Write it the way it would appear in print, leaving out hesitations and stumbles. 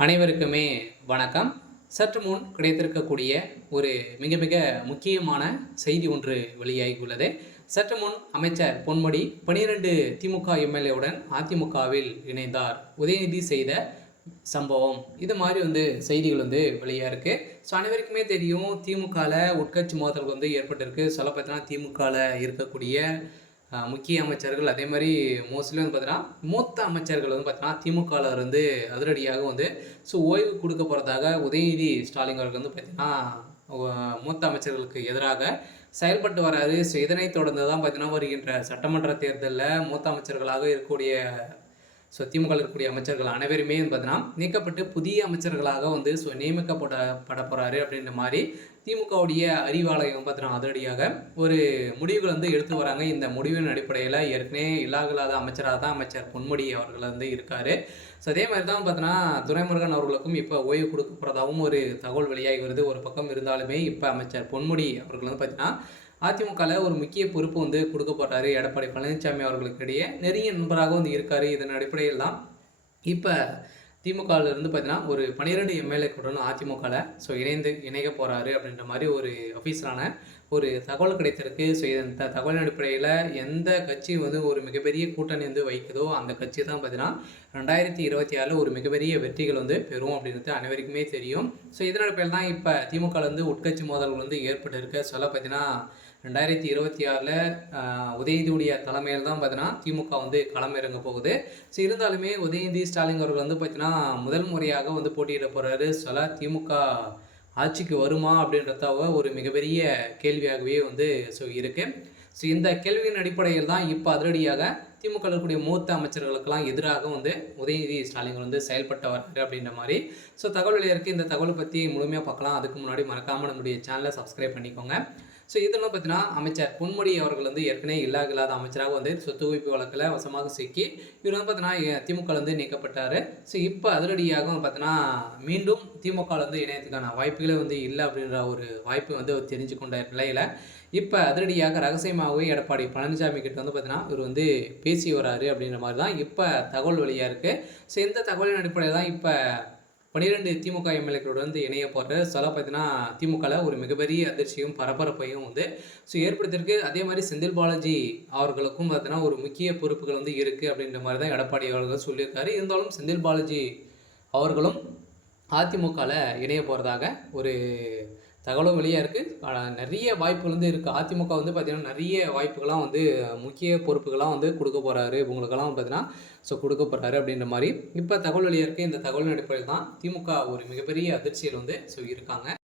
அனைவருக்குமே வணக்கம். சற்று முன் கிடைத்திருக்கக்கூடிய ஒரு மிக மிக முக்கியமான செய்தி ஒன்று வெளியாகியுள்ளது. சற்று முன் அமைச்சர் பொன்முடி 12 திமுக எம்எல்ஏவுடன் அதிமுகவில் இணைந்தார். உதயநிதி செய்த சம்பவம் இது மாதிரி செய்திகள் வெளியாக இருக்குது. ஸோ அனைவருக்குமே தெரியும், திமுகவில் உட்கட்சி மோதல் ஏற்பட்டிருக்கு. சொல்ல பார்த்தீங்கன்னா திமுகவில் இருக்கக்கூடிய முக்கிய அமைச்சர்கள், அதே மாதிரி மோஸ்ட்லி பார்த்தீங்கன்னா மூத்த அமைச்சர்கள் பார்த்தீங்கன்னா திமுகவில் அதிரடியாக ஓய்வு கொடுக்க போகிறதாக உதயநிதி ஸ்டாலின் அவர்கள் பார்த்தீங்கன்னா மூத்த அமைச்சர்களுக்கு எதிராக செயல்பட்டு வராரு. ஸோ இதனைத் தொடர்ந்து தான் பார்த்தீங்கன்னா வருகின்ற சட்டமன்ற தேர்தலில் மூத்த அமைச்சர்களாக இருக்கக்கூடிய திமுக இருக்கக்கூடிய அமைச்சர்கள் அனைவருமே பார்த்தீங்கன்னா நீக்கப்பட்டு புதிய அமைச்சர்களாக நியமிக்கப்பட போகிறாரு அப்படின்ற மாதிரி திமுகவுடைய அறிவாலயம் பார்த்தீங்கன்னா அதிரடியாக ஒரு முடிவுகள் எடுத்து வராங்க. இந்த முடிவின் அடிப்படையில் ஏற்கனவே இல்லாத அமைச்சராக தான் அமைச்சர் பொன்முடி அவர்கள் இருக்கார். ஸோ அதே மாதிரி தான் பார்த்தீங்கன்னா துரைமுருகன் அவர்களுக்கும் இப்போ ஓய்வு கொடுக்க போகிறதாகவும் ஒரு தகவல் வெளியாகி வருது. ஒரு பக்கம் இருந்தாலுமே இப்போ அமைச்சர் பொன்முடி அவர்கள் பார்த்தீங்கன்னா அதிமுகவில் ஒரு முக்கிய பொறுப்பு கொடுக்க போகிறாரு. எடப்பாடி பழனிசாமி அவர்களுக்கு இடையே நெருங்கிய நண்பராக இருக்கார். இதன் அடிப்படையில் தான் இப்போ திமுகவிலிருந்து பார்த்தீங்கன்னா ஒரு 12 எம்எல்ஏக்களுடன் அதிமுகவில் இணைய போகிறாரு அப்படின்ற மாதிரி ஒரு அஃபீஷியலான ஒரு தகவல் கிடைத்திருக்கு. ஸோ இந்த தகவலின் அடிப்படையில் எந்த கட்சி ஒரு மிகப்பெரிய கூட்டணி வைக்குதோ அந்த கட்சி தான் பார்த்தீங்கன்னா 2026 ஒரு மிகப்பெரிய வெற்றிகள் பெறும் அப்படின்றது அனைவருக்குமே தெரியும். ஸோ இதன் அடிப்படையில் தான் இப்போ திமுகவில் உட்கட்சி மோதல்கள் ஏற்பட்டிருக்க சொல்ல பார்த்தீங்கன்னா 2026 உதயநிதியுடைய தலைமையில் தான் பார்த்தீங்கன்னா திமுக களமிறங்க போகுது. ஸோ இருந்தாலுமே உதயநிதி ஸ்டாலின் அவர்கள் பார்த்தீங்கன்னா முதல் முறையாக போட்டியிட போகிறாரு. திமுக ஆட்சிக்கு வருமா அப்படின்றத ஒரு மிகப்பெரிய கேள்வியாகவே இருக்குது. ஸோ இந்த கேள்வியின் அடிப்படையில் தான் இப்போ அதிரடியாக திமுக இருக்கக்கூடிய மூத்த அமைச்சர்களுக்கெல்லாம் எதிராக உதயநிதி ஸ்டாலின் செயல்பட்டு வர்றாரு அப்படின்ற மாதிரி தகவல் வெளியாக இந்த தகவலை பற்றி முழுமையாக பார்க்கலாம். அதுக்கு முன்னாடி மறக்காமல் நம்முடைய சேனலை சப்ஸ்கிரைப் பண்ணிக்கோங்க. ஸோ இதெல்லாம் பார்த்தீங்கன்னா அமைச்சர் பொன்முடி அவர்கள் ஏற்கனவே இல்லாத அமைச்சராக சொத்து குவிப்பு வழக்கில் வசமாக சிக்கி இவர் பார்த்தீங்கன்னா திமுக நீக்கப்பட்டார். ஸோ இப்போ அதிரடியாக பார்த்தீங்கன்னா மீண்டும் திமுக இணையத்துக்கான வாய்ப்புகளே இல்லை அப்படின்ற ஒரு வாய்ப்பு தெரிஞ்சு கொண்ட நிலையில் இப்போ அதிரடியாக ரகசியமாகவே எடப்பாடி பழனிசாமி கிட்ட பார்த்தீங்கன்னா இவர் பேசி வராரு அப்படின்ற மாதிரி தான் இப்போ தகவல் வெளியாக இருக்குது. ஸோ இந்த தகவலின் அடிப்படையில் தான் இப்போ 12 திமுக எம்எல்ஏக்களோடு இணைய போகிற பார்த்தீங்கன்னா திமுகவில் ஒரு மிகப்பெரிய அதிர்ச்சியும் பரபரப்பையும் ஏற்படுத்தியிருக்கு. அதே மாதிரி செந்தில் பாலாஜி அவர்களுக்கும் பார்த்தீங்கன்னா ஒரு முக்கிய பொறுப்புகள் இருக்குது அப்படின்ற மாதிரி தான் எடப்பாடி அவர்கள் சொல்லியிருக்காரு. இருந்தாலும் செந்தில் பாலாஜி அவர்களும் அதிமுகவில் இணைய போகிறதாக ஒரு தகவலும் வெளியாக இருக்குது. நிறைய வாய்ப்புகள் இருக்குது. அதிமுக பார்த்திங்கன்னா நிறைய வாய்ப்புகள்லாம் முக்கிய பொறுப்புகள்லாம் கொடுக்க போகிறாரு இவங்களுக்கெல்லாம் பார்த்தீங்கன்னா கொடுக்க போகிறாரு அப்படின்ற மாதிரி இப்போ தகவல் வெளியாக இருக்குது. இந்த தகவலின் அடிப்படையில் தான் திமுக ஒரு மிகப்பெரிய அதிர்ச்சியில் இருக்காங்க.